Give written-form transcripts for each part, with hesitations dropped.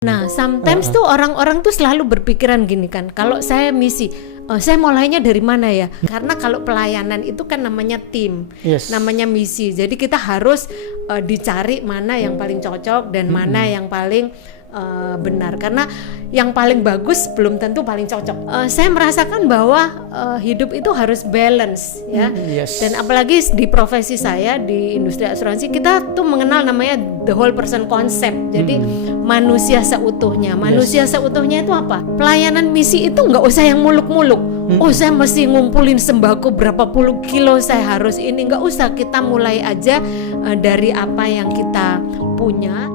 Nah, sometimes tuh orang-orang tuh selalu berpikiran gini kan, kalau saya misi, saya mulainya dari mana ya? Karena kalau pelayanan itu kan namanya tim, namanya misi. Jadi kita harus dicari mana yang paling cocok dan mana yang paling benar. Karena yang paling bagus belum tentu paling cocok. Saya merasakan bahwa hidup itu harus balance ya. Dan apalagi di profesi saya di industri asuransi, kita tuh mengenal namanya the whole person concept. Jadi manusia seutuhnya. Manusia seutuhnya itu apa? Pelayanan misi itu nggak usah yang muluk-muluk. Oh, saya mesti ngumpulin sembako berapa puluh kilo, saya harus ini. Nggak usah, kita mulai aja dari apa yang kita punya.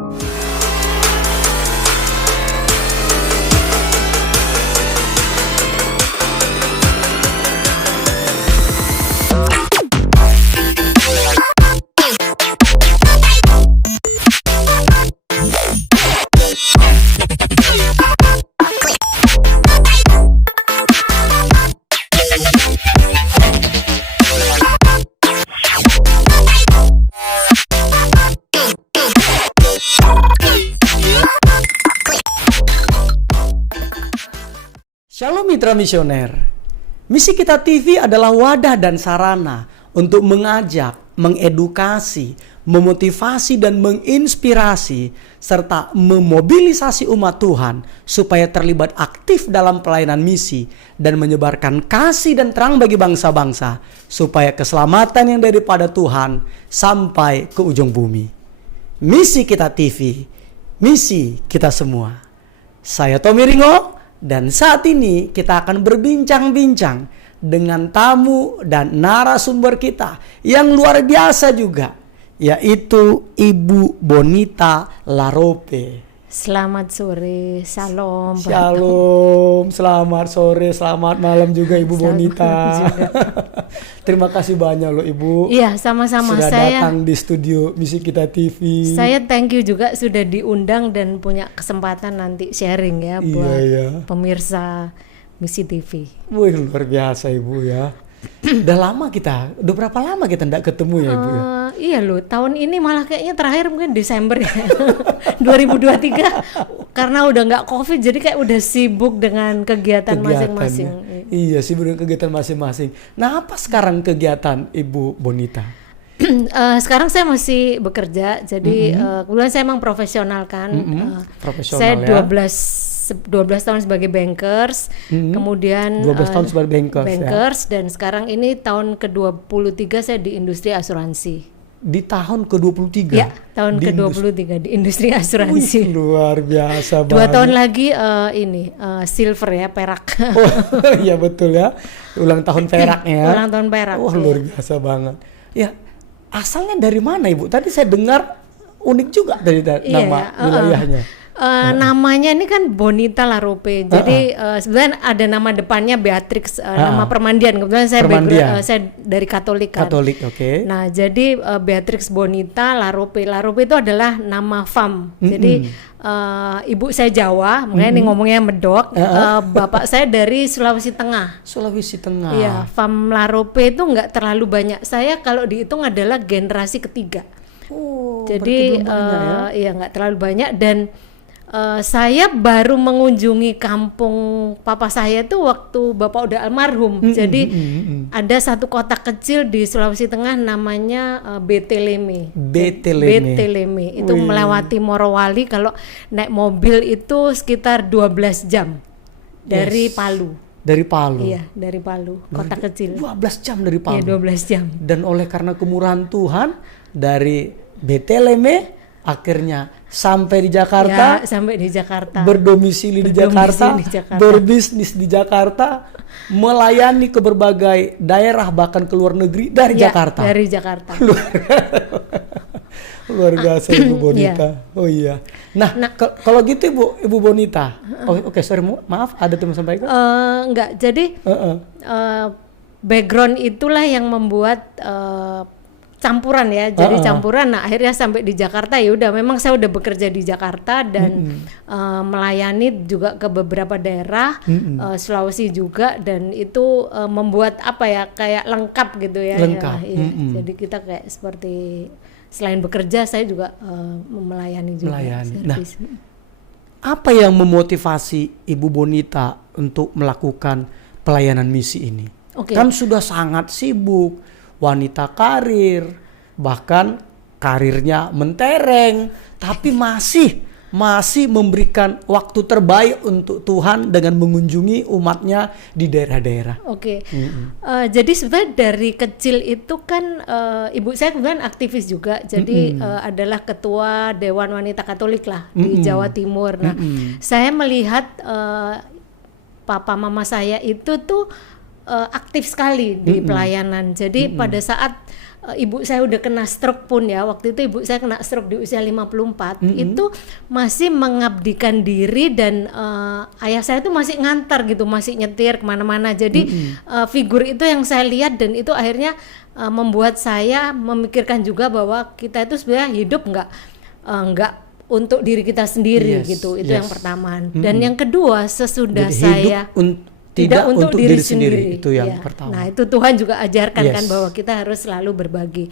Shalom Mitra Misioner. Misi Kita TV adalah wadah dan sarana untuk mengajak, mengedukasi, memotivasi dan menginspirasi serta memobilisasi umat Tuhan supaya terlibat aktif dalam pelayanan misi dan menyebarkan kasih dan terang bagi bangsa-bangsa supaya keselamatan yang daripada Tuhan sampai ke ujung bumi. Misi Kita TV, misi kita semua. Saya Tommy Ringo. Dan saat ini kita akan berbincang-bincang dengan tamu dan narasumber kita yang luar biasa juga, yaitu Ibu Bonita Larope. Selamat sore, shalom. Shalom, selamat sore, selamat malam juga Ibu Bonita. Terima kasih banyak loh Ibu. Iya, sama-sama. Sudah datang di studio Misi Kita TV. Saya thank you juga sudah diundang dan punya kesempatan nanti sharing ya buat pemirsa Misi TV. Wih, luar biasa Ibu ya. Udah berapa lama kita tidak ketemu ya Ibu ya? Iya loh, tahun ini malah kayaknya terakhir mungkin Desember ya 2023 karena udah nggak COVID, jadi kayak udah sibuk dengan kegiatan masing-masing. Iya, sibuk dengan kegiatan masing-masing. Nah, apa sekarang kegiatan Ibu Bonita? Sekarang saya masih bekerja, jadi kebetulan saya emang profesional kan. Profesional saya ya? 12 tahun sebagai bankers, kemudian 12 tahun sebagai bankers dan sekarang ini tahun ke-23 saya di industri asuransi. Di tahun ke-23? Ya, tahun ke-23 di industri asuransi. Wih, luar biasa banget. 2 tahun lagi silver ya, perak. Oh, iya betul ya, ulang tahun peraknya. Ulang tahun perak. Wah, luar biasa banget. Ya, asalnya dari mana Ibu? Tadi saya dengar unik juga dari nama wilayahnya. Namanya ini kan Bonita Larope. Jadi sebenarnya ada nama depannya Beatrix, nama permandian. Kebetulan saya dari Katolik kan. Katolik, oke. Nah, jadi Beatrix Bonita Larope. Larope itu adalah nama fam. Jadi ibu saya Jawa, makanya ini ngomongnya medok. Bapak saya dari Sulawesi Tengah. Sulawesi Tengah. Iya, fam Larope itu nggak terlalu banyak. Saya kalau dihitung adalah generasi ketiga. Oh, jadi iya nggak terlalu banyak. Dan saya baru mengunjungi kampung papa saya tuh waktu bapak udah almarhum. Jadi ada satu kota kecil di Sulawesi Tengah namanya Beteleme. Beteleme itu melewati Morowali, kalau naik mobil itu sekitar 12 jam dari Palu. Dari Palu. Iya, dari Palu, kota kecil. 12 jam dari Palu. Iya, 12 jam. Dan oleh karena kemurahan Tuhan, dari Beteleme akhirnya sampai di Jakarta. Ya, sampai di Jakarta. Berdomisili di Jakarta, berbisnis di Jakarta, melayani ke berbagai daerah bahkan ke luar negeri dari Jakarta. Dari Jakarta. Luar biasa Ibu Bonita. Oh iya. Nah kalau gitu Ibu Bonita. Oke, sorry, maaf, ada teman sampaikan? Enggak. Jadi background itulah yang membuat campuran ya. Jadi campuran. Nah, akhirnya sampai di Jakarta, ya udah, memang saya udah bekerja di Jakarta dan melayani juga ke beberapa daerah, Sulawesi juga, dan itu membuat apa ya, kayak lengkap gitu ya. Lengkap. Ya, jadi kita kayak seperti selain bekerja saya juga melayani juga. Melayani. Nah, apa yang memotivasi Ibu Bonita untuk melakukan pelayanan misi ini? Kan sudah sangat sibuk, wanita karir, bahkan karirnya mentereng, tapi masih memberikan waktu terbaik untuk Tuhan dengan mengunjungi umatnya di daerah-daerah. Jadi sebenarnya dari kecil itu kan ibu saya kemudian aktivis juga, jadi adalah ketua Dewan Wanita Katolik lah di Jawa Timur. Nah, saya melihat papa mama saya itu tuh aktif sekali di pelayanan. Jadi pada saat ibu saya udah kena stroke pun ya, waktu itu ibu saya kena stroke di usia 54, itu masih mengabdikan diri, dan ayah saya tuh masih ngantar gitu, masih nyetir kemana-mana. Jadi figur itu yang saya lihat, dan itu akhirnya membuat saya memikirkan juga bahwa kita itu sebenarnya hidup nggak untuk diri kita sendiri gitu. Itu yang pertama. Dan yang kedua, sesudah jadi saya tidak untuk diri sendiri. Itu yang pertama. Nah, itu Tuhan juga ajarkan kan bahwa kita harus selalu berbagi.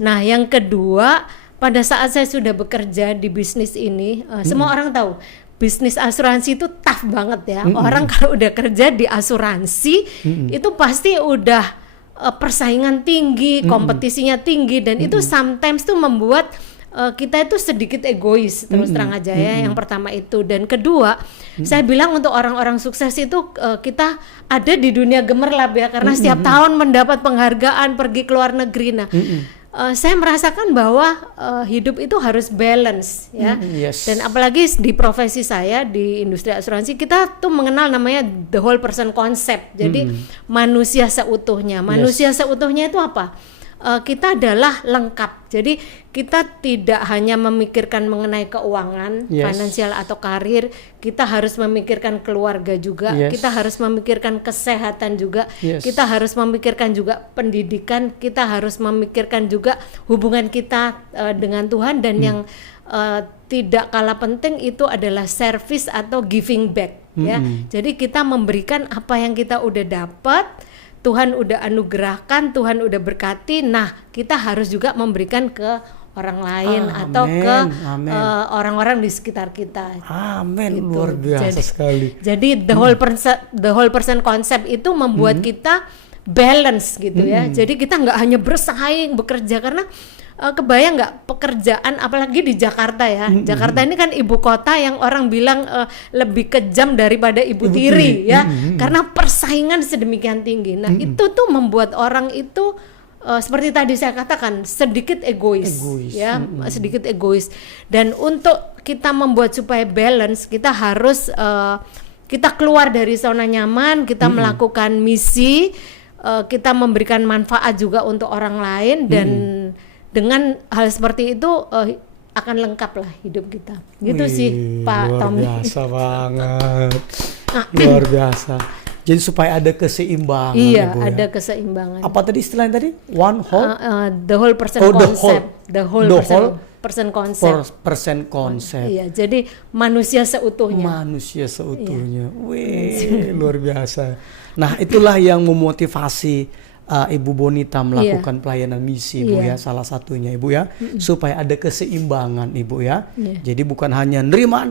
Nah, yang kedua, pada saat saya sudah bekerja di bisnis ini, semua orang tahu bisnis asuransi itu tough banget ya. Orang kalau udah kerja di asuransi itu pasti udah persaingan tinggi, kompetisinya tinggi, dan itu sometimes tuh membuat kita itu sedikit egois, terus terang aja ya. Yang pertama itu, dan kedua, saya bilang untuk orang-orang sukses itu kita ada di dunia gemerlap ya, karena setiap tahun mendapat penghargaan, pergi ke luar negeri. Nah, saya merasakan bahwa hidup itu harus balance ya. Dan apalagi di profesi saya di industri asuransi, kita tuh mengenal namanya the whole person concept. Jadi manusia seutuhnya. Manusia seutuhnya itu apa? Kita adalah lengkap. Jadi kita tidak hanya memikirkan mengenai keuangan, finansial atau karir, kita harus memikirkan keluarga juga, kita harus memikirkan kesehatan juga, kita harus memikirkan juga pendidikan, kita harus memikirkan juga hubungan kita dengan Tuhan, dan yang tidak kalah penting itu adalah service atau giving back ya. Jadi kita memberikan apa yang kita udah dapat, Tuhan udah anugerahkan, Tuhan udah berkati. Nah, kita harus juga memberikan ke orang lain atau ke orang-orang di sekitar kita. Amin. Gitu. Luar biasa sekali. Jadi the whole person concept itu membuat kita balance gitu ya. Jadi kita nggak hanya bersaing bekerja, karena kebayang nggak pekerjaan apalagi di Jakarta ya. Jakarta ini kan ibu kota yang orang bilang lebih kejam daripada ibu tiri ya, karena persaingan sedemikian tinggi. Nah, itu tuh membuat orang itu seperti tadi saya katakan sedikit egois. Ya, sedikit egois. Dan untuk kita membuat supaya balance, kita harus kita keluar dari zona nyaman, kita melakukan misi, kita memberikan manfaat juga untuk orang lain, dan dengan hal seperti itu akan lengkap lah hidup kita. Gitu sih Pak Tommy. Luar biasa banget. Luar biasa. Jadi supaya ada keseimbangan. Iya, Ibu, ada keseimbangan. Apa tadi istilahnya tadi? One whole? The whole person concept. The whole person concept. Person concept. Iya, jadi manusia seutuhnya. Manusia seutuhnya. Wih, luar biasa. Nah, itulah yang memotivasi Ibu Bonita melakukan pelayanan misi, Ibu ya, salah satunya Ibu ya, supaya ada keseimbangan Ibu ya. Jadi bukan hanya nerima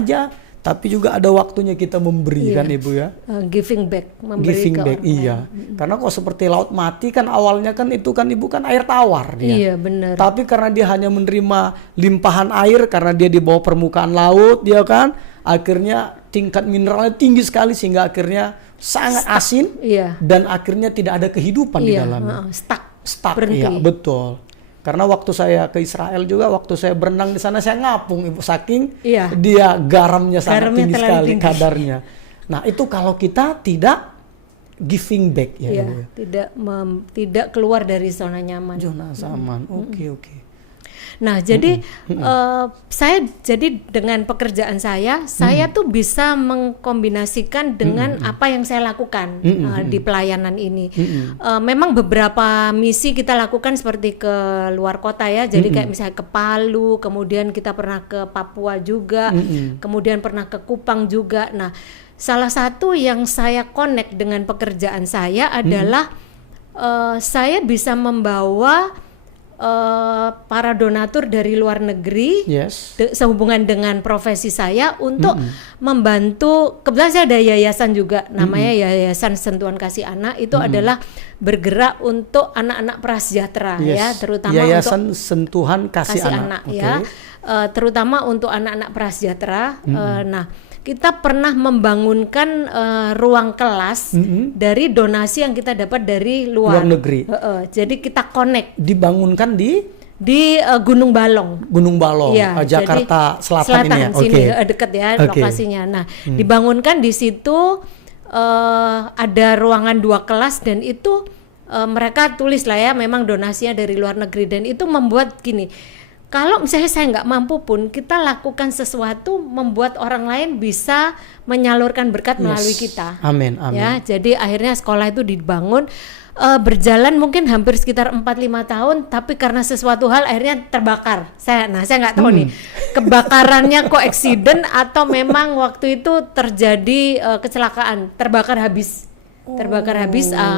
aja, tapi juga ada waktunya kita memberi kan Ibu ya. Giving back, giving back, iya. Karena kok seperti laut mati kan awalnya kan itu kan Ibu kan air tawar dia. Iya, benar. Tapi karena dia hanya menerima limpahan air, karena dia di bawah permukaan laut, dia kan akhirnya tingkat mineralnya tinggi sekali, sehingga akhirnya sangat asin, dan akhirnya tidak ada kehidupan di dalamnya. Stuck, iya, betul. Karena waktu saya ke Israel juga, waktu saya berenang di sana, saya ngapung Ibu, saking dia garamnya sangat tinggi sekali kadarnya. Nah, itu kalau kita tidak giving back ya, Ibu. Tidak keluar dari zona nyaman. Zona aman. Oke. Nah, jadi saya jadi dengan pekerjaan saya tuh bisa mengkombinasikan dengan apa yang saya lakukan di pelayanan ini. Memang beberapa misi kita lakukan seperti ke luar kota ya. Jadi kayak misalnya ke Palu, kemudian kita pernah ke Papua juga, kemudian pernah ke Kupang juga. Nah, salah satu yang saya connect dengan pekerjaan saya adalah saya bisa membawa para donatur dari luar negeri sehubungan dengan profesi saya untuk membantu. Kebetulan saya ada yayasan juga, namanya Yayasan Sentuhan Kasih Anak. Itu adalah bergerak untuk anak-anak prasejahtera, ya, terutama Yayasan untuk Sentuhan Kasih Anak, ya, terutama untuk anak-anak prasejahtera. Nah, kita pernah membangunkan ruang kelas dari donasi yang kita dapat dari luar negeri. Jadi kita connect. Dibangunkan di Gunung Balong. Gunung Balong, ya, Jakarta Selatan ini ya. Sini, dekat ya lokasinya. Nah, dibangunkan di situ ada ruangan 2 kelas dan itu mereka tulis lah ya, memang donasinya dari luar negeri, dan itu membuat gini. Kalau misalnya saya nggak mampu pun, kita lakukan sesuatu membuat orang lain bisa menyalurkan berkat melalui kita. Amin. Ya, jadi akhirnya sekolah itu dibangun, berjalan mungkin hampir sekitar 4-5 tahun, tapi karena sesuatu hal akhirnya terbakar. Saya nggak tahu nih, kebakarannya kok accident atau memang waktu itu terjadi kecelakaan, terbakar habis.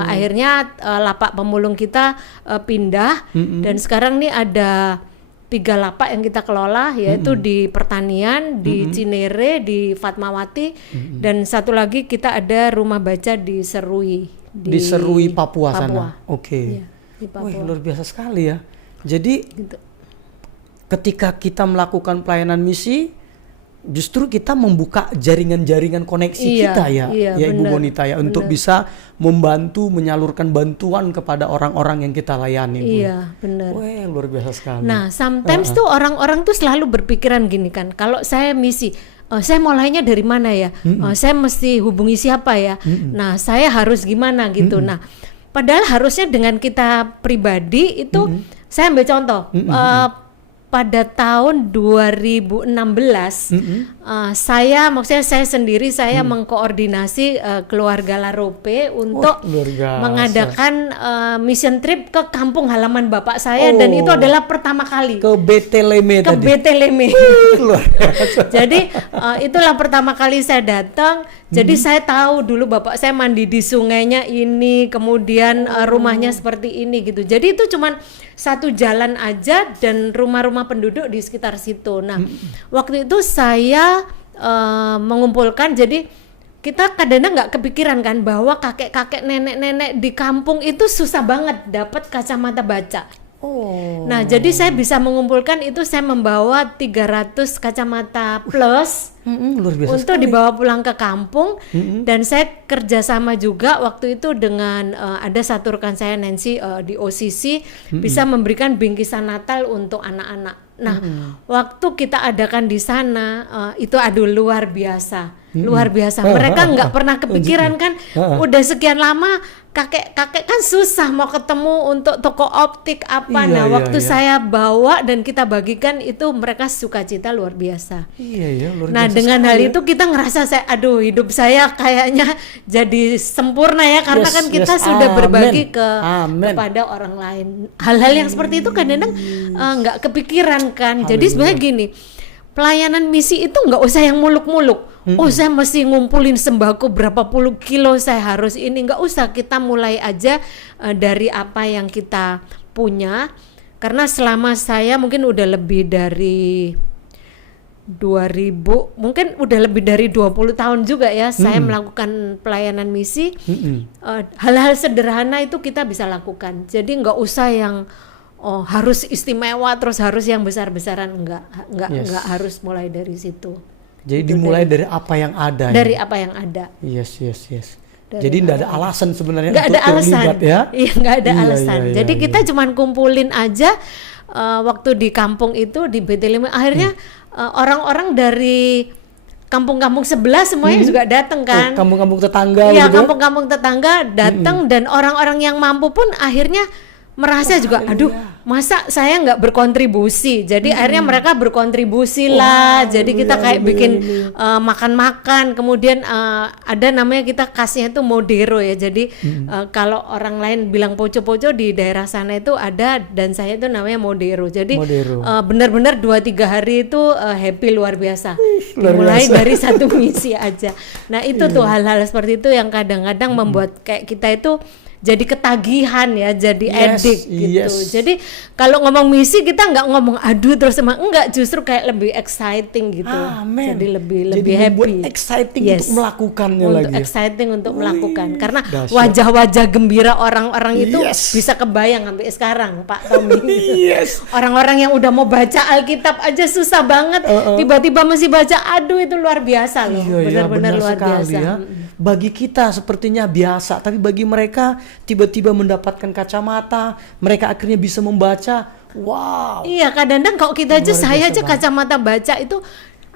Akhirnya lapak pemulung kita pindah, dan sekarang nih ada 3 lapak yang kita kelola, yaitu di Pertanian, di Cinere, di Fatmawati, dan satu lagi kita ada rumah baca di Serui. Di Serui, Papua sana. Oke. Ya, di Papua. Wih, luar biasa sekali ya. Jadi ketika kita melakukan pelayanan misi, justru kita membuka jaringan-jaringan koneksi kita ya Ibu Bonita ya, untuk bisa membantu menyalurkan bantuan kepada orang-orang yang kita layani. Iya, benar. Wah, luar biasa sekali. Nah, sometimes tuh orang-orang tuh selalu berpikiran gini kan, kalau saya misi, saya mulainya dari mana ya? Saya mesti hubungi siapa ya? Nah, saya harus gimana gitu. Nah, padahal harusnya dengan kita pribadi itu, saya ambil contoh. Pada tahun 2016 saya sendiri mengkoordinasi keluarga Larope untuk mengadakan mission trip ke kampung halaman bapak saya, dan itu adalah pertama kali ke Beteleme. Jadi itulah pertama kali saya datang. Jadi saya tahu dulu bapak saya mandi di sungainya ini, kemudian rumahnya seperti ini gitu. Jadi itu cuman satu jalan aja dan rumah-rumah penduduk di sekitar situ. Nah, waktu itu saya mengumpulkan, jadi kita kadang-kadang nggak kepikiran kan bahwa kakek-kakek, nenek-nenek di kampung itu susah banget dapat kacamata baca. Nah, jadi saya bisa mengumpulkan itu, saya membawa 300 kacamata plus untuk dibawa pulang ke kampung. Dan saya kerjasama juga waktu itu dengan ada satu rekan saya, Nancy, di OCC, bisa memberikan bingkisan Natal untuk anak-anak. Nah, waktu kita adakan di sana itu luar biasa. Mereka nggak pernah kepikiran kan, udah sekian lama kakek-kakek kan susah mau ketemu untuk toko optik apa. Waktu saya bawa dan kita bagikan itu, mereka sukacita luar biasa. Nah, dengan hal itu kita ngerasa hidup saya kayaknya jadi sempurna ya, karena kan kita sudah berbagi kepada orang lain. Hal-hal yang seperti itu kadang-kadang nggak kepikiran kan. Jadi sebenarnya gini, pelayanan misi itu nggak usah yang muluk-muluk. Saya mesti ngumpulin sembako berapa puluh kilo, saya harus ini. Nggak usah, kita mulai aja dari apa yang kita punya. Karena selama saya mungkin udah lebih dari 2000, mungkin udah lebih dari 20 tahun juga ya saya melakukan pelayanan misi. Hal-hal sederhana itu kita bisa lakukan. Jadi nggak usah yang harus istimewa, terus harus yang besar-besaran, enggak harus mulai dari situ. Jadi dimulai dari apa yang ada. Dari apa yang ada. Yes. Jadi nggak ada alasan sebenarnya untuk terlibat ya. Iya, nggak ada alasan. Jadi kita cuman kumpulin aja waktu di kampung itu di Beteleme. Akhirnya orang-orang dari kampung-kampung sebelah semuanya juga datang kan. Kampung-kampung tetangga. Iya, kampung-kampung tetangga datang, dan orang-orang yang mampu pun akhirnya merasa juga, masa saya nggak berkontribusi. Jadi akhirnya mereka berkontribusi lah. Jadi kita kayak bikin makan-makan. Kemudian ada namanya, kita kasihnya itu modero ya. Jadi kalau orang lain bilang poco-poco, di daerah sana itu ada, dan saya itu namanya modero. Jadi benar-benar 2-3 hari itu happy luar biasa. Mulai dari satu misi aja. Nah itu tuh hal-hal seperti itu yang kadang-kadang membuat kayak kita itu jadi ketagihan ya, jadi edik gitu. Yes. Jadi kalau ngomong misi kita nggak ngomong aduh terus emang enggak, justru kayak lebih exciting gitu. Amen. Jadi lebih membuat happy. exciting untuk melakukannya untuk lagi. Exciting untuk melakukan. Karena dahsyat. wajah-wajah gembira orang-orang itu Yes. bisa kebayang sampai sekarang, Pak Tommy. Yes. Orang-orang yang udah mau baca Alkitab aja susah banget, tiba-tiba masih baca, aduh itu luar biasa loh. Iya, Benar-benar benar luar sekali biasa. ya. Bagi kita sepertinya biasa, tapi bagi mereka tiba-tiba mendapatkan kacamata, mereka akhirnya bisa membaca. Wow. Iya, kadang-kadang kalau kita aja, saya aja kacamata baca itu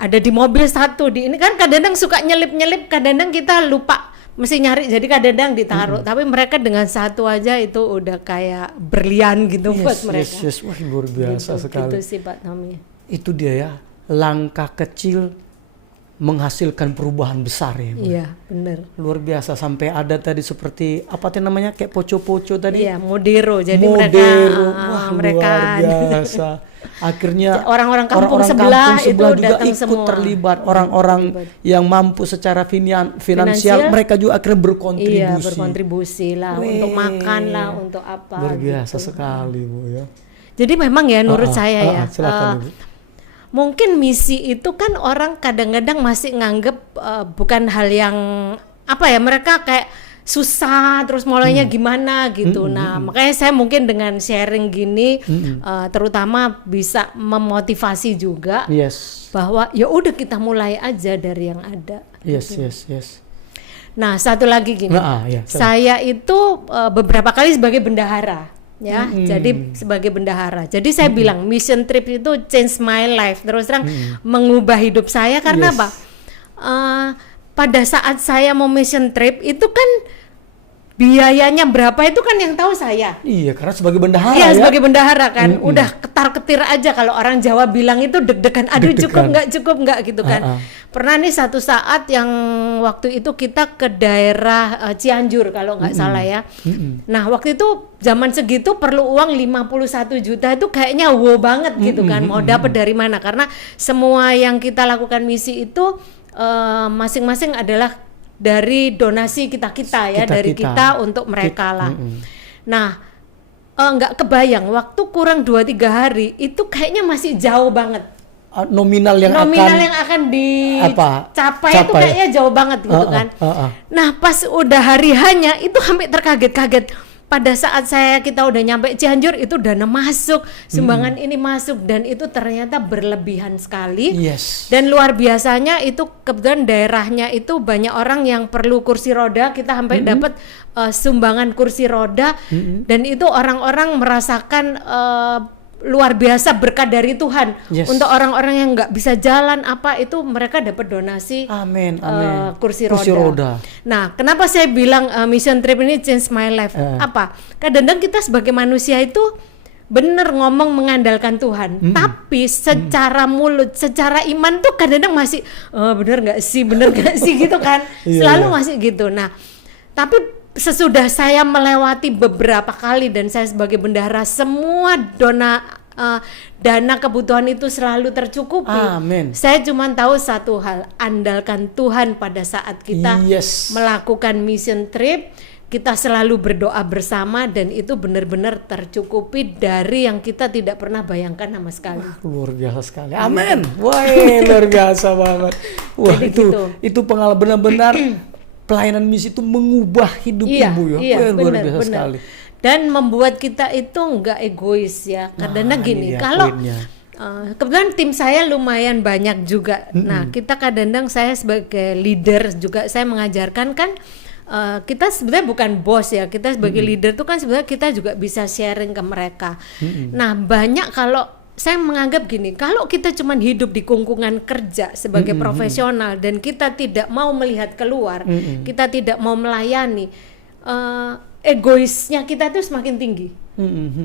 ada di mobil satu, di ini kan kadang-kadang suka nyelip-nyelip, kadang-kadang kita lupa mesti nyari, jadi kadang-kadang ditaruh. Tapi mereka dengan satu aja itu udah kayak berlian gitu buat mereka. Yes. Wah, luar biasa gitu, sekali. gitu sih Pak Tommy. Itu dia ya, langkah kecil menghasilkan perubahan besar ya. Bu. Iya, benar. Luar biasa, sampai ada tadi seperti apa tuh namanya, kayak poco-poco tadi. Iya, modero. Jadi Modero. mereka Luar biasa. Akhirnya orang-orang kampung sebelah itu juga datang ikut semua. terlibat. Orang-orang yang mampu secara finansial, mereka juga akhirnya berkontribusi. Iya, berkontribusi lah untuk makan lah, untuk apa. Luar biasa gitu. sekali Bu ya. Jadi memang ya menurut saya ya. Silakan, Ibu. Mungkin misi itu kan orang kadang-kadang masih nganggep bukan hal yang apa ya, mereka kayak susah terus mulainya gimana gitu. Nah makanya saya mungkin dengan sharing gini terutama bisa memotivasi juga bahwa ya udah kita mulai aja dari yang ada. Yes. Nah satu lagi gini, saya itu beberapa kali sebagai bendahara. Ya, jadi sebagai bendahara. Jadi saya bilang mission trip itu change my life, terus terang mengubah hidup saya karena apa? Pada saat saya mau mission trip itu kan biayanya berapa itu kan yang tahu saya. Iya, karena sebagai bendahara ya. Iya, sebagai bendahara kan. Udah ketar-ketir aja kalau orang Jawa bilang itu deg-degan. Aduh, cukup nggak gitu kan. Pernah nih satu saat yang waktu itu kita ke daerah Cianjur kalau nggak salah ya. Nah, waktu itu zaman segitu perlu uang 51 juta itu kayaknya wow banget gitu kan. Mau dapat dari mana? Karena semua yang kita lakukan misi itu masing-masing adalah dari donasi kita ya, dari kita untuk mereka lah. Nah, nggak kebayang waktu kurang 2-3 hari itu kayaknya masih jauh banget. Nominal yang akan dicapai itu kayaknya jauh banget gitu kan. Nah, pas udah hari hanya itu hampir terkaget-kaget. Pada saat kita udah nyampe Cianjur itu dana masuk, sumbangan ini masuk, dan itu ternyata berlebihan sekali. Dan luar biasanya itu kebetulan daerahnya itu banyak orang yang perlu kursi roda, kita sampai dapat sumbangan kursi roda, dan itu orang-orang merasakan luar biasa berkat dari Tuhan. Untuk orang-orang yang nggak bisa jalan apa itu mereka dapat donasi kursi roda. Nah, kenapa saya bilang mission trip ini change my life? Apa? Kadang-kadang kita sebagai manusia itu bener ngomong mengandalkan Tuhan, tapi secara mulut, secara iman tuh kadang-kadang masih bener nggak sih gitu kan? Selalu masih gitu. Nah, tapi sesudah saya melewati beberapa kali dan saya sebagai bendahara semua dana kebutuhan itu selalu tercukupi. Saya cuma tahu satu hal, andalkan Tuhan pada saat kita melakukan mission trip. Kita selalu berdoa bersama dan itu benar-benar tercukupi dari yang kita tidak pernah bayangkan sama sekali. Luar biasa sekali. Amin. Wah, luar biasa banget. Wah, itu pengalaman benar-benar pelayanan misi itu mengubah hidup Ibu ya. Iya, luar biasa sekali. Dan membuat kita itu enggak egois ya. Karena gini, kalau kebetulan tim saya lumayan banyak juga. Nah, kita kadang-kadang saya sebagai leader juga saya mengajarkan kan kita sebenarnya bukan bos ya. Kita sebagai leader tuh kan sebenarnya kita juga bisa sharing ke mereka. Nah, banyak kalau saya menganggap gini, kalau kita cuma hidup di kungkungan kerja sebagai profesional dan kita tidak mau melihat keluar, kita tidak mau melayani, egoisnya kita itu semakin tinggi.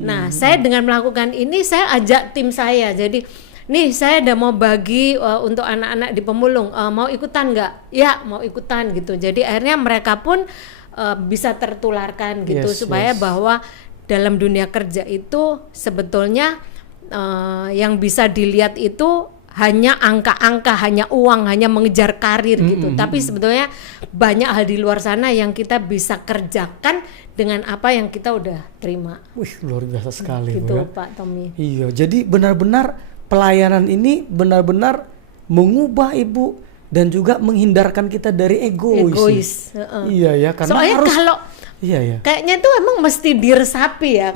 Nah, saya dengan melakukan ini, saya ajak tim saya. Jadi, nih saya udah mau bagi untuk anak-anak di pemulung, mau ikutan nggak? Ya, mau ikutan gitu. Jadi akhirnya mereka pun bisa tertularkan gitu, supaya bahwa dalam dunia kerja itu sebetulnya yang bisa dilihat itu hanya angka-angka, hanya uang, hanya mengejar karir gitu. Tapi sebetulnya banyak hal di luar sana yang kita bisa kerjakan dengan apa yang kita udah terima. Wih, luar biasa sekali gitu, Bu, ya. Pak Tommy. Iya, jadi benar-benar pelayanan ini benar-benar mengubah Ibu dan juga menghindarkan kita dari egois. Iya ya, karena soalnya harus kalau kayaknya itu emang mesti diresapi ya.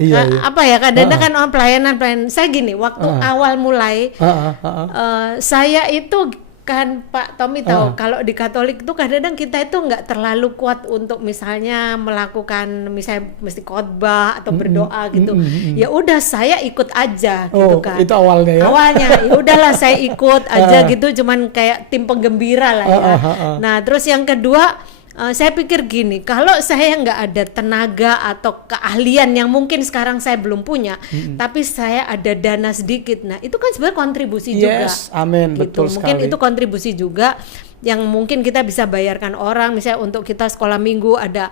Apa ya, kadang-kadang kan orang pelayanan saya gini, waktu awal mulai saya itu kan Pak Tommy tahu kalau di Katolik itu kadang-kadang kita itu nggak terlalu kuat untuk misalnya melakukan misalnya mesti khotbah atau berdoa gitu. Ya udah saya ikut aja gitu kan. Itu awalnya ya. Awalnya ya udahlah saya ikut aja gitu, cuman kayak tim penggembira lah ya. Nah, terus yang kedua saya pikir gini, kalau saya nggak ada tenaga atau keahlian yang mungkin sekarang saya belum punya, tapi saya ada dana sedikit, nah itu kan sebenarnya kontribusi juga. Amin, gitu. betul Mungkin sekali. itu kontribusi juga yang mungkin kita bisa bayarkan orang, misalnya untuk kita sekolah minggu ada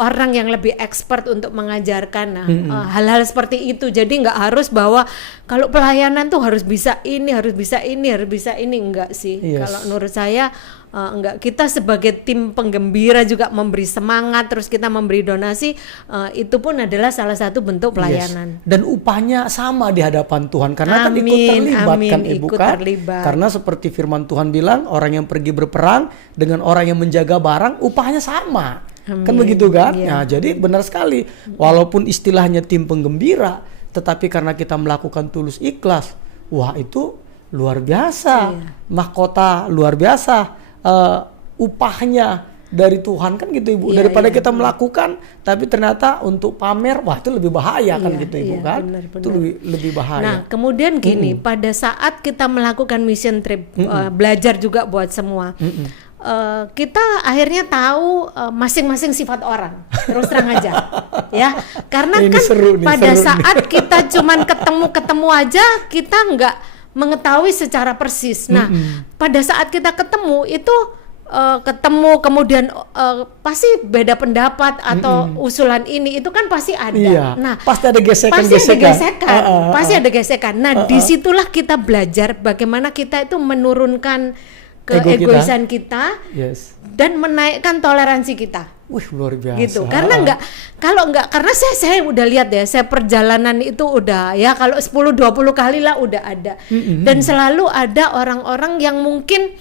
orang yang lebih expert untuk mengajarkan, nah hal-hal seperti itu. Jadi nggak harus bahwa kalau pelayanan tuh harus bisa ini, harus bisa ini, harus bisa ini, enggak sih. Kalau menurut saya enggak, kita sebagai tim penggembira juga memberi semangat, terus kita memberi donasi, itu pun adalah salah satu bentuk pelayanan. Dan upahnya sama di hadapan Tuhan karena kan ikut terlibat kan Ibu kan. Karena seperti firman Tuhan bilang, orang yang pergi berperang dengan orang yang menjaga barang upahnya sama. Kan begitu kan? Nah, jadi benar sekali. Walaupun istilahnya tim penggembira, tetapi karena kita melakukan tulus ikhlas, wah itu luar biasa. Mahkota luar biasa. Upahnya dari Tuhan kan gitu Ibu, daripada kita melakukan tapi ternyata untuk pamer, wah itu lebih bahaya kan gitu Ibu kan. Benar. Itu lebih bahaya. Nah kemudian gini, pada saat kita melakukan mission trip, belajar juga buat semua, kita akhirnya tahu masing-masing sifat orang, terus terang aja ya, karena kan pada saat kita cuman ketemu aja, kita nggak mengetahui secara persis. Nah, pada saat kita ketemu itu kemudian pasti beda pendapat atau usulan ini itu kan pasti ada. Nah, pasti ada gesekan. Pasti ada gesekan. Nah, disitulah kita belajar bagaimana kita itu menurunkan keegoisan kita dan menaikkan toleransi kita. Wih, luar biasa. Gitu. Karena karena saya udah lihat ya, saya perjalanan itu udah ya kalau 10-20 kali lah udah ada. Dan selalu ada orang-orang yang mungkin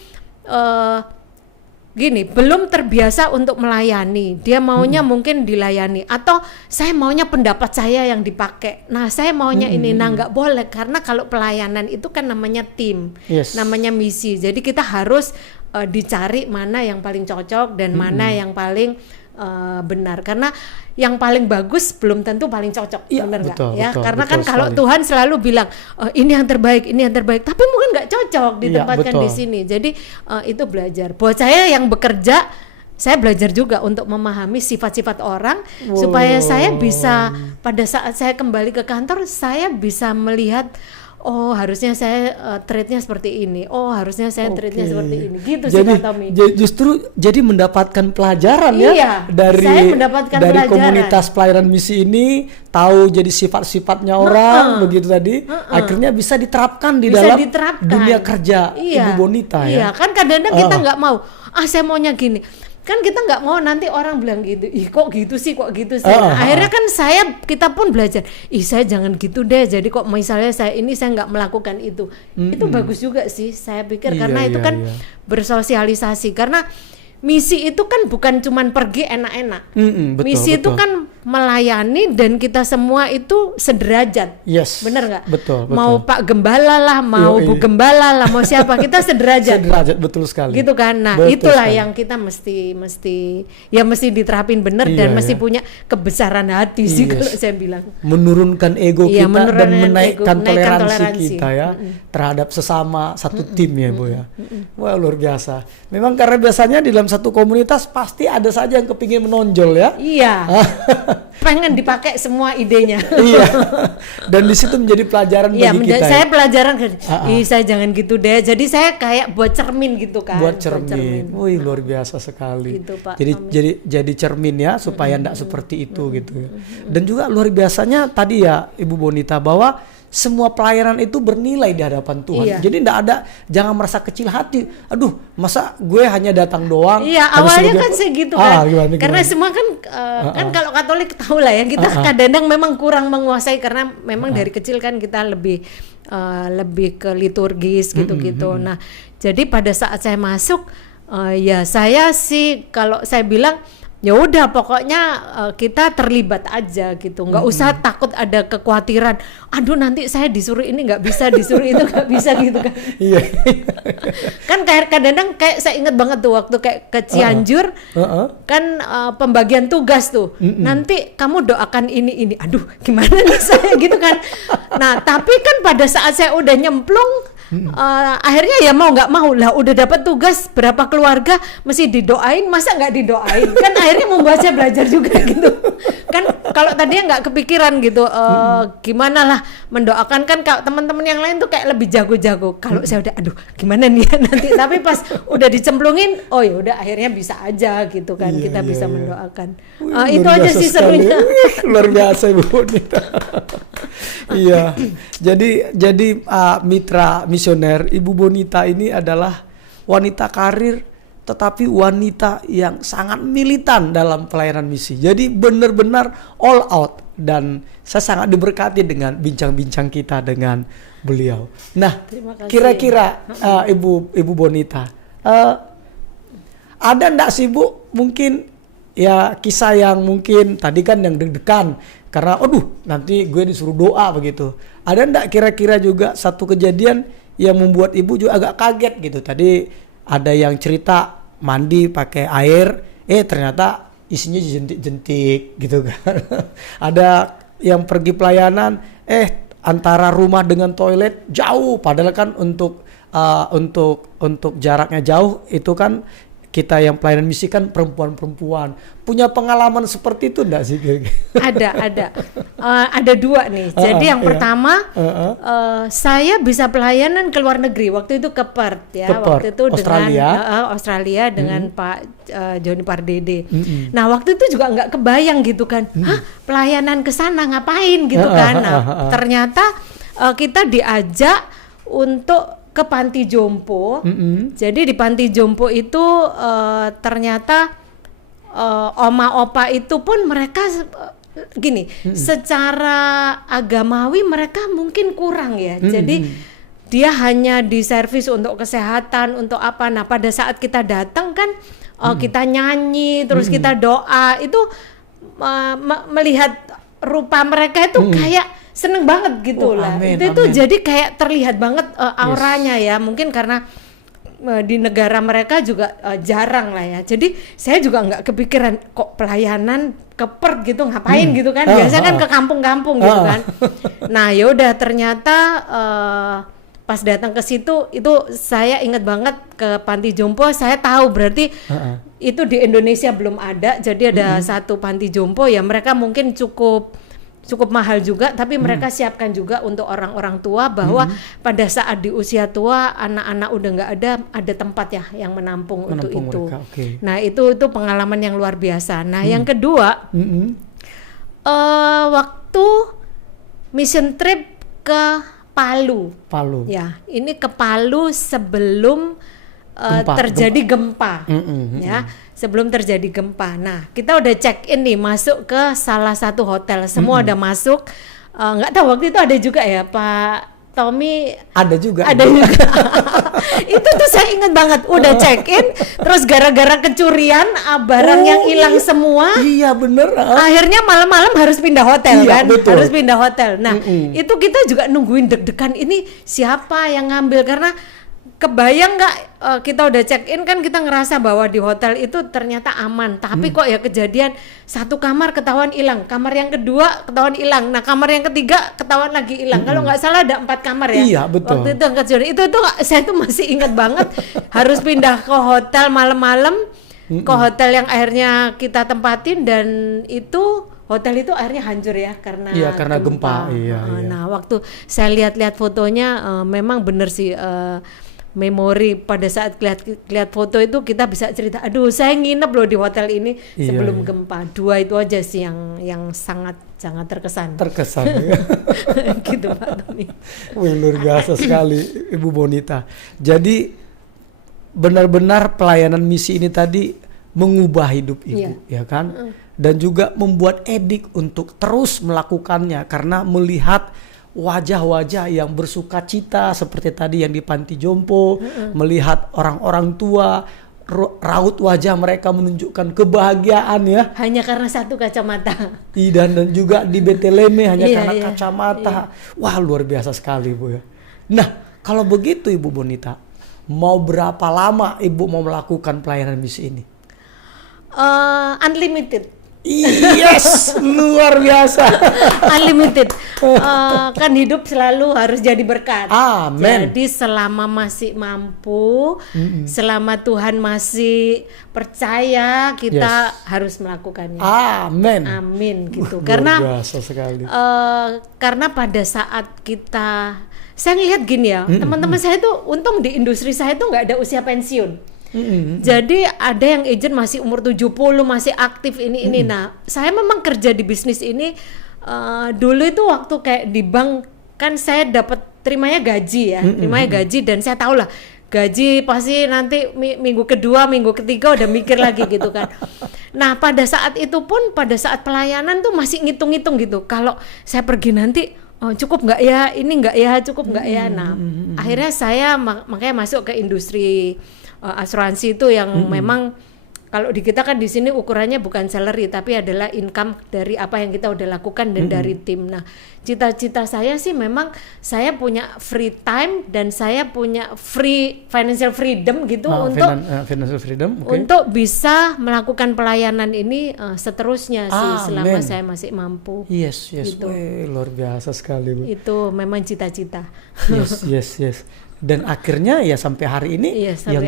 gini, belum terbiasa untuk melayani. Dia maunya mungkin dilayani, atau saya maunya pendapat saya yang dipakai. Nah, saya maunya ini. Nah, nggak boleh, karena kalau pelayanan itu kan namanya tim, namanya misi. Jadi kita harus dicari mana yang paling cocok dan mana yang paling benar, karena yang paling bagus belum tentu paling cocok, benar nggak? Karena kan kalau Tuhan selalu bilang ini yang terbaik, tapi mungkin nggak cocok ditempatkan di sini. Jadi itu belajar. Buat saya yang bekerja, saya belajar juga untuk memahami sifat-sifat orang, supaya saya bisa pada saat saya kembali ke kantor, saya bisa melihat, oh harusnya saya treatnya seperti ini, oh harusnya saya treatnya seperti ini, gitu sih Pak Tommy. Justru jadi mendapatkan pelajaran dari komunitas pelayanan misi ini, tahu jadi sifat-sifatnya orang begitu tadi, akhirnya bisa diterapkan di dalam dunia kerja Ibu Bonita ya. Iya, kan kadang-kadang kita nggak mau, saya maunya gini. Kan kita nggak mau nanti orang bilang gitu, ih kok gitu sih. Nah, akhirnya kan kita pun belajar, saya jangan gitu deh, jadi kok misalnya saya nggak melakukan itu. Itu bagus juga sih, saya pikir, karena itu kan bersosialisasi. Karena misi itu kan bukan cuman pergi enak-enak. Misi itu kan melayani, dan kita semua itu sederajat. Bener nggak? Betul. Mau Pak Gembala lah, mau Bu Gembala lah, mau siapa, kita sederajat. Betul sekali. Gitu kan. Nah, itulah yang kita mesti diterapin bener, dan mesti punya kebesaran hati sih kalau saya bilang. Menurunkan ego kita dan menaikkan toleransi kita ya terhadap sesama satu tim ya Bu ya. Wah, luar biasa. Memang karena biasanya di dalam satu komunitas pasti ada saja yang kepingin menonjol ya. pengen dipakai semua idenya. Iya. Dan di situ menjadi pelajaran bagi kita. Saya pelajaran, saya jangan gitu deh. Jadi saya kayak buat cermin gitu kan. Buat cermin. Wih, luar biasa sekali. Gitu, Pak. Jadi cermin ya supaya enggak seperti itu gitu ya. Dan juga luar biasanya tadi ya Ibu Bonita bahwa semua pelayanan itu bernilai di hadapan Tuhan. Iya. Jadi jangan merasa kecil hati. Aduh, masa gue hanya datang doang? Iya, awalnya kan segitu kan. Gimana? Karena semua kan kan kalau Katolik tahu lah ya, kita kadang-kadang memang kurang menguasai karena memang dari kecil kan kita lebih ke liturgis gitu-gitu. Nah, jadi pada saat saya masuk ya saya sih kalau saya bilang ya udah pokoknya kita terlibat aja gitu, nggak usah takut ada kekhawatiran. Aduh nanti saya disuruh ini nggak bisa, disuruh itu nggak bisa gitu kan. Iya. Kan kadang-kadang kayak saya ingat banget tuh waktu kayak ke Cianjur kan pembagian tugas tuh. Nanti kamu doakan ini. Aduh gimana nih saya gitu kan. Nah tapi kan pada saat saya udah nyemplung. Akhirnya ya mau nggak mau lah udah dapat tugas berapa keluarga mesti didoain, masa nggak didoain kan akhirnya membuat saya belajar juga gitu kan. Kalau tadinya nggak kepikiran gitu gimana lah mendoakan kan, kalau teman-teman yang lain tuh kayak lebih jago-jago, kalau saya udah aduh gimana nih ya nanti, tapi pas udah dicemplungin oh ya udah akhirnya bisa aja gitu kan. Kita bisa mendoakan. Itu aja sih serunya. Luar biasa Ibu Bonita. Iya, jadi mitra misioner Ibu Bonita ini adalah wanita karir, tetapi wanita yang sangat militan dalam pelayanan misi. Jadi benar-benar all out, dan saya sangat diberkati dengan bincang-bincang kita dengan beliau. Nah, kira-kira Ibu Bonita, ada enggak sih Bu mungkin ya kisah yang mungkin tadi kan yang deg-degan karena aduh nanti gue disuruh doa begitu. Ada enggak kira-kira juga satu kejadian yang membuat Ibu juga agak kaget gitu? Tadi ada yang cerita mandi pakai air, ternyata isinya jentik-jentik gitu kan. Ada yang pergi pelayanan, antara rumah dengan toilet jauh, padahal kan untuk jaraknya jauh itu kan kita yang pelayanan misi kan perempuan-perempuan. Punya pengalaman seperti itu enggak sih? Ada dua nih. Jadi yang pertama saya bisa pelayanan ke luar negeri. Waktu itu ke Perth ya. Waktu itu dengan Australia dengan Pak Joni Pardede. Nah waktu itu juga nggak kebayang gitu kan. Pelayanan ke sana ngapain gitu kan. Nah ternyata kita diajak untuk ke panti jompo. Jadi di panti jompo itu ternyata oma opa itu pun mereka gini, secara agamawi mereka mungkin kurang ya. Jadi dia hanya diservis untuk kesehatan, untuk apa. Nah pada saat kita datang kan kita nyanyi terus kita doa, itu melihat rupa mereka itu kayak seneng banget gitu lah. Itu jadi kayak terlihat banget auranya ya. Mungkin karena di negara mereka juga jarang lah ya. Jadi saya juga nggak kepikiran kok pelayanan ke Perth gitu ngapain gitu kan. Biasanya kan ke kampung-kampung gitu kan. Nah yaudah ternyata pas datang ke situ itu saya ingat banget ke panti jompo. Saya tahu berarti itu di Indonesia belum ada. Jadi ada satu panti jompo ya, mereka mungkin cukup mahal juga, tapi mereka siapkan juga untuk orang-orang tua bahwa pada saat di usia tua anak-anak udah nggak ada tempat ya yang menampung untuk itu. Mereka, Nah itu pengalaman yang luar biasa. Nah yang kedua waktu mission trip ke Palu. Ya ini ke Palu sebelum terjadi gempa. Ya. Sebelum terjadi gempa. Nah, kita udah check in nih, masuk ke salah satu hotel. Semua udah masuk. Nggak tahu waktu itu ada juga ya Pak Tommy. Ada juga. Itu tuh saya ingat banget. Udah check in, terus gara-gara kecurian barang yang hilang semua. Iya bener. Akhirnya malam-malam harus pindah hotel kan. Betul. Harus pindah hotel. Nah, itu kita juga nungguin deg-degan ini siapa yang ngambil, karena kebayang nggak kita udah check in kan kita ngerasa bahwa di hotel itu ternyata aman, tapi kok ya kejadian satu kamar ketahuan hilang, kamar yang kedua ketahuan hilang, nah kamar yang ketiga ketahuan lagi hilang. Kalau nggak salah ada 4 kamar ya. Iya betul. Waktu itu kejadian itu saya tuh masih ingat banget harus pindah ke hotel malam-malam, ke hotel yang akhirnya kita tempatin, dan itu hotel itu akhirnya hancur ya karena karena gempa. Nah, waktu saya lihat-lihat fotonya memang bener sih, memori pada saat lihat foto itu kita bisa cerita, aduh saya nginep loh di hotel ini sebelum gempa. 2 itu aja sih yang sangat terkesan ya. gitu Pak Tommy. Wih, luar biasa sekali Ibu Bonita. Jadi benar-benar pelayanan misi ini tadi mengubah hidup Ibu, ya kan? Dan juga membuat Edik untuk terus melakukannya karena melihat wajah-wajah yang bersuka cita seperti tadi yang di panti jompo, melihat orang-orang tua, raut wajah mereka menunjukkan kebahagiaan ya. Hanya karena satu kacamata. Dan juga di Beteleme hanya karena kacamata. Wah, luar biasa sekali Bu ya. Nah, kalau begitu Ibu Bonita, mau berapa lama Ibu mau melakukan pelayanan misi ini? Unlimited. Yes, luar biasa. Unlimited. Kan hidup selalu harus jadi berkat. Amen. Jadi selama masih mampu, selama Tuhan masih percaya, kita harus melakukannya. Amen. Amin gitu. Luar biasa sekali. Karena pada saat saya ngelihat gini ya, teman-teman saya tuh untung di industri saya tuh nggak ada usia pensiun. Jadi ada yang agent masih umur 70 masih aktif ini. Nah, saya memang kerja di bisnis ini dulu itu waktu kayak di bank kan saya dapat terimanya gaji ya, dan saya tahu lah gaji pasti nanti minggu kedua, minggu ketiga udah mikir lagi gitu kan. Nah, pada saat itu pun pada saat pelayanan tuh masih ngitung-ngitung gitu. Kalau saya pergi nanti cukup nggak ya, ini nggak ya, cukup nggak ya. Nah, akhirnya saya makanya masuk ke industri asuransi itu yang memang kalau di kita kan di sini ukurannya bukan salary tapi adalah income dari apa yang kita udah lakukan dan dari tim. Nah, cita-cita saya sih memang saya punya free time dan saya punya financial freedom gitu financial freedom, untuk bisa melakukan pelayanan ini seterusnya sih selama saya masih mampu. Yes. Gitu. Luar biasa sekali Bu. Itu memang cita-cita. Yes. Dan akhirnya ya sampai hari ini yang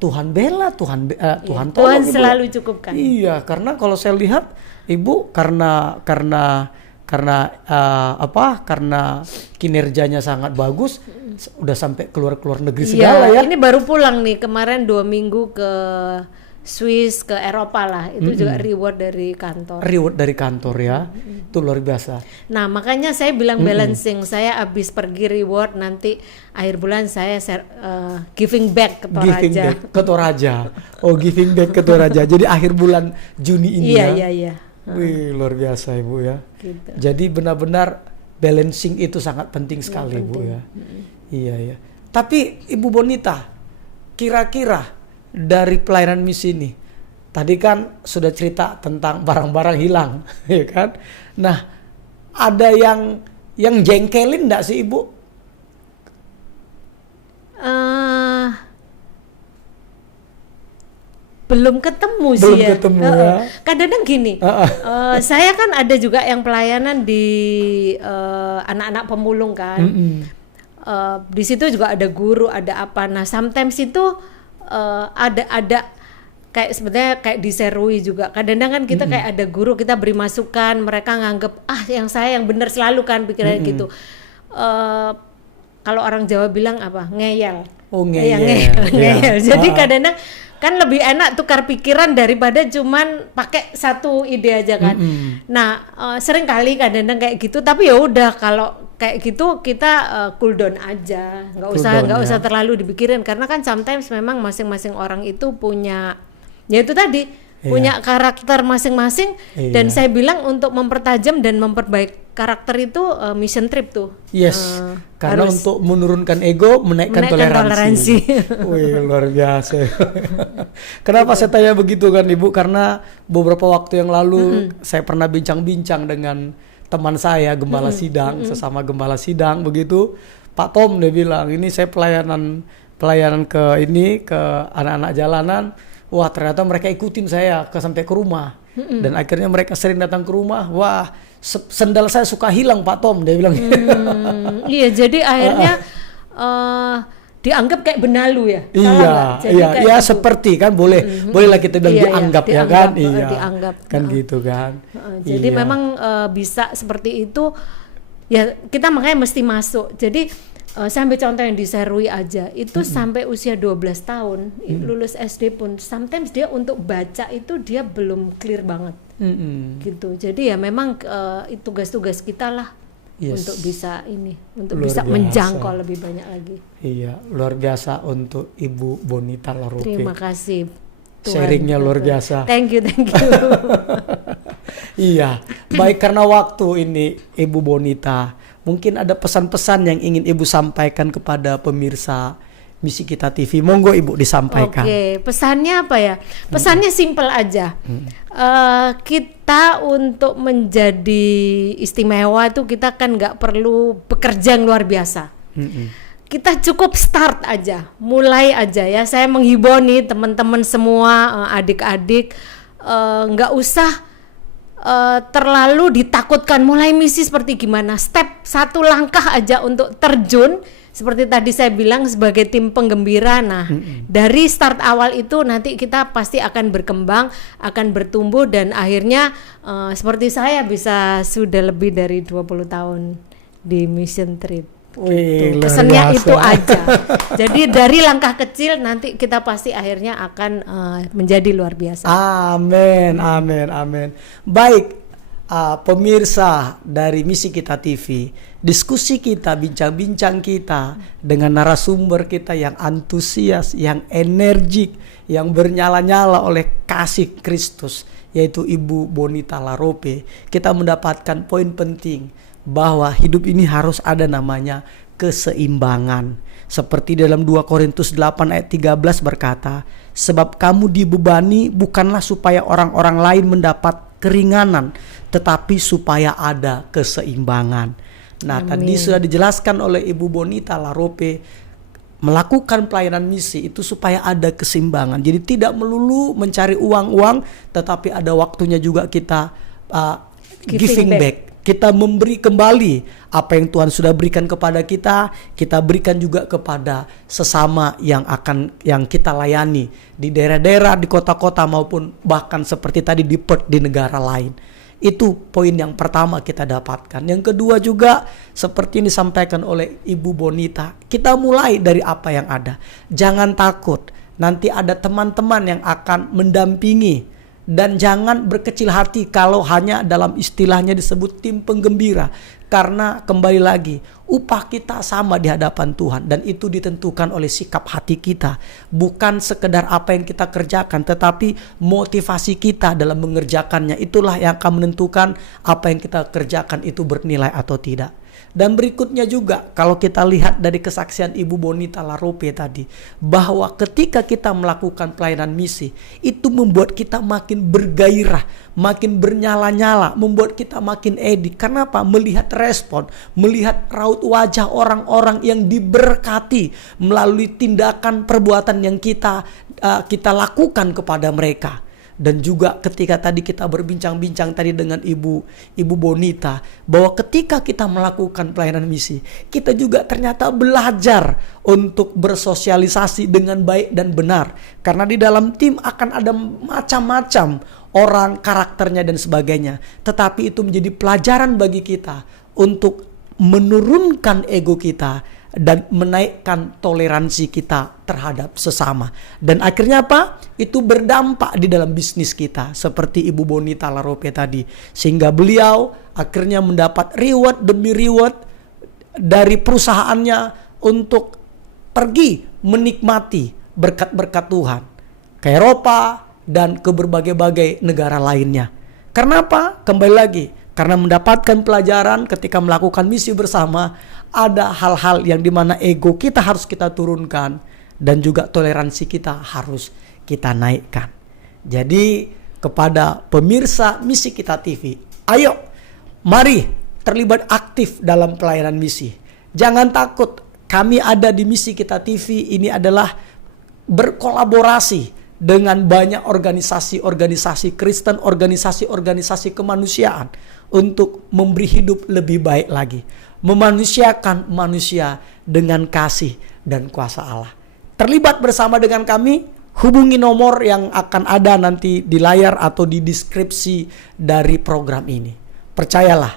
Tuhan bela, Tuhan tolong. Tuhan selalu cukupkan. Iya, karena kalau saya lihat Ibu karena kinerjanya sangat bagus, udah sampai keluar negeri segala ya. Ini baru pulang nih kemarin 2 minggu ke Swiss, ke Eropa lah, itu juga reward dari kantor ya. Itu luar biasa. Nah, makanya saya bilang balancing, saya habis pergi reward, nanti akhir bulan saya giving back ke Toraja. Giving back ke Toraja. Jadi akhir bulan Juni ini Iya. Wih, luar biasa Ibu ya. Gitu. Jadi benar-benar balancing itu sangat penting sekali Bu ya. Iya. Tapi Ibu Bonita, kira-kira dari pelayanan misi ini, tadi kan sudah cerita tentang barang-barang hilang, ya kan? Nah, ada yang jengkelin enggak sih Ibu? Belum ketemu sih ya. Kadang-kadang gini, saya kan ada juga yang pelayanan di anak-anak pemulung kan. Di situ juga ada guru, ada apa. Nah, sometimes itu ada kayak sebenarnya kayak di Serui juga. Kadang-kadang kan kita kayak ada guru, kita beri masukan, mereka nganggep yang benar selalu kan pikirannya gitu. Kalau orang Jawa bilang apa? Ngeyel. Ngeyel. Jadi kadang-kadang kan lebih enak tukar pikiran daripada cuman pakai satu ide aja kan. Nah, sering kali kadang-kadang kayak gitu, tapi ya udah kalau kayak gitu kita cool down aja, nggak usah terlalu dipikirin karena kan sometimes memang masing-masing orang itu punya, ya itu tadi punya karakter masing-masing. Dan saya bilang untuk mempertajam dan memperbaiki karakter itu mission trip tuh. Karena untuk menurunkan ego, menaikkan toleransi. Wih, luar biasa. Kenapa saya tanya begitu kan Ibu? Karena beberapa waktu yang lalu saya pernah bincang-bincang dengan teman saya, gembala sidang, sesama gembala sidang begitu. Pak Tom dia bilang, ini saya pelayanan ke anak-anak jalanan. Wah, ternyata mereka ikutin saya sampai ke rumah. Dan akhirnya mereka sering datang ke rumah. Wah, sendal saya suka hilang Pak Tom, dia bilang. Iya, jadi akhirnya dianggap kayak benalu ya. Iya, seperti kan bolehlah kita bilang dianggap ya kan. Iya. Dianggap. Kan gitu kan. Jadi memang bisa seperti itu ya, kita makanya mesti masuk. Jadi saya ambil contoh yang di Serui aja, itu sampai usia 12 tahun lulus SD pun sometimes dia untuk baca itu dia belum clear banget. Gitu. Jadi ya memang tugas-tugas kita lah untuk bisa untuk luar bisa biasa. Menjangkau lebih banyak lagi. Iya, luar biasa untuk Ibu Bonita Larope. Terima kasih. Sharingnya luar biasa. Thank you. Iya, baik, karena waktu ini Ibu Bonita, mungkin ada pesan-pesan yang ingin Ibu sampaikan kepada pemirsa Misi Kita TV. Monggo Ibu disampaikan. Oke, pesannya apa ya? Pesannya simple aja. Kita untuk menjadi istimewa itu kita kan nggak perlu bekerja yang luar biasa. Kita cukup start aja, mulai aja ya. Saya menghibur nih teman-teman semua, adik-adik, nggak usah terlalu ditakutkan mulai misi seperti gimana. Step 1 langkah aja untuk terjun. Seperti tadi saya bilang sebagai tim penggembira, dari start awal itu nanti kita pasti akan berkembang, akan bertumbuh, dan akhirnya seperti saya bisa sudah lebih dari 20 tahun di mission trip. Pesannya itu aja. Jadi dari langkah kecil nanti kita pasti akhirnya akan menjadi luar biasa. Amin. Baik, pemirsa dari Misi Kita TV, diskusi kita, bincang-bincang kita dengan narasumber kita yang antusias, yang energik, yang bernyala-nyala oleh kasih Kristus, yaitu Ibu Bonita Larope. Kita mendapatkan poin penting bahwa hidup ini harus ada namanya keseimbangan. Seperti dalam 2 Korintus 8 ayat 13 berkata, sebab kamu dibebani bukanlah supaya orang-orang lain mendapat keringanan, tetapi supaya ada keseimbangan. Nah, tadi sudah dijelaskan oleh Ibu Bonita Larope, melakukan pelayanan misi itu supaya ada keseimbangan. Jadi tidak melulu mencari uang-uang, tetapi ada waktunya juga kita giving back. Kita memberi kembali apa yang Tuhan sudah berikan kepada kita, kita berikan juga kepada sesama yang kita layani di daerah-daerah, di kota-kota, maupun bahkan seperti tadi di Perth, di negara lain. Itu poin yang pertama kita dapatkan. Yang kedua juga seperti yang disampaikan oleh Ibu Bonita, kita mulai dari apa yang ada. Jangan takut, nanti ada teman-teman yang akan mendampingi. Dan jangan berkecil hati kalau hanya dalam istilahnya disebut tim penggembira. Karena kembali lagi, upah kita sama di hadapan Tuhan. Dan itu ditentukan oleh sikap hati kita. Bukan sekedar apa yang kita kerjakan, tetapi motivasi kita dalam mengerjakannya. Itulah yang akan menentukan apa yang kita kerjakan itu bernilai atau tidak. Dan berikutnya juga, kalau kita lihat dari kesaksian Ibu Bonita Larope tadi, bahwa ketika kita melakukan pelayanan misi, itu membuat kita makin bergairah, makin bernyala-nyala, membuat kita makin edik. Kenapa? Melihat respon, melihat raut wajah orang-orang yang diberkati melalui tindakan perbuatan yang kita lakukan kepada mereka. Dan juga ketika tadi kita berbincang-bincang tadi dengan Ibu Bonita, bahwa ketika kita melakukan pelayanan misi, kita juga ternyata belajar untuk bersosialisasi dengan baik dan benar. Karena di dalam tim akan ada macam-macam orang, karakternya dan sebagainya. Tetapi itu menjadi pelajaran bagi kita untuk menurunkan ego kita dan menaikkan toleransi kita terhadap sesama. Dan akhirnya apa? Itu berdampak di dalam bisnis kita, seperti Ibu Bonita Larope tadi. Sehingga beliau akhirnya mendapat reward demi reward dari perusahaannya untuk pergi menikmati berkat-berkat Tuhan ke Eropa dan ke berbagai-bagai negara lainnya. Karena apa? Kembali lagi, karena mendapatkan pelajaran ketika melakukan misi bersama, ada hal-hal yang dimana ego kita harus kita turunkan dan juga toleransi kita harus kita naikkan. Jadi kepada pemirsa Misi Kita TV, ayo mari terlibat aktif dalam pelayanan misi. Jangan takut, kami ada di Misi Kita TV ini adalah berkolaborasi dengan banyak organisasi-organisasi Kristen, organisasi-organisasi kemanusiaan untuk memberi hidup lebih baik lagi, memanusiakan manusia dengan kasih, dan kuasa Allah. Terlibat bersama dengan kami, hubungi nomor yang akan ada nanti di layar atau di deskripsi dari program ini. Percayalah,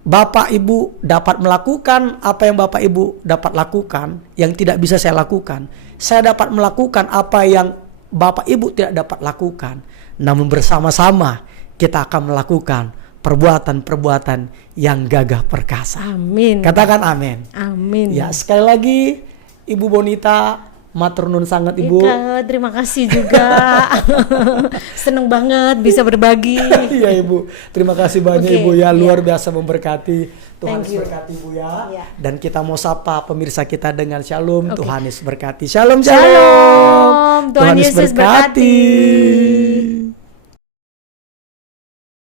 Bapak Ibu dapat melakukan apa yang Bapak Ibu dapat lakukan, yang tidak bisa saya lakukan. Saya dapat melakukan apa yang Bapak Ibu tidak dapat lakukan. Namun bersama-sama kita akan melakukan perbuatan-perbuatan yang gagah perkasa. Amin. Katakan amin. Amin. Ya, sekali lagi Ibu Bonita, matur nuwun sangat Ibu. Ika, terima kasih juga. Seneng banget bisa berbagi. Iya Ibu, terima kasih banyak Ibu ya, luar biasa memberkati. Tuhan Yesus berkati Ibu ya. Dan kita mau sapa pemirsa kita dengan shalom. Tuhan Yesus berkati. Shalom, shalom. Tuhan Yesus berkati.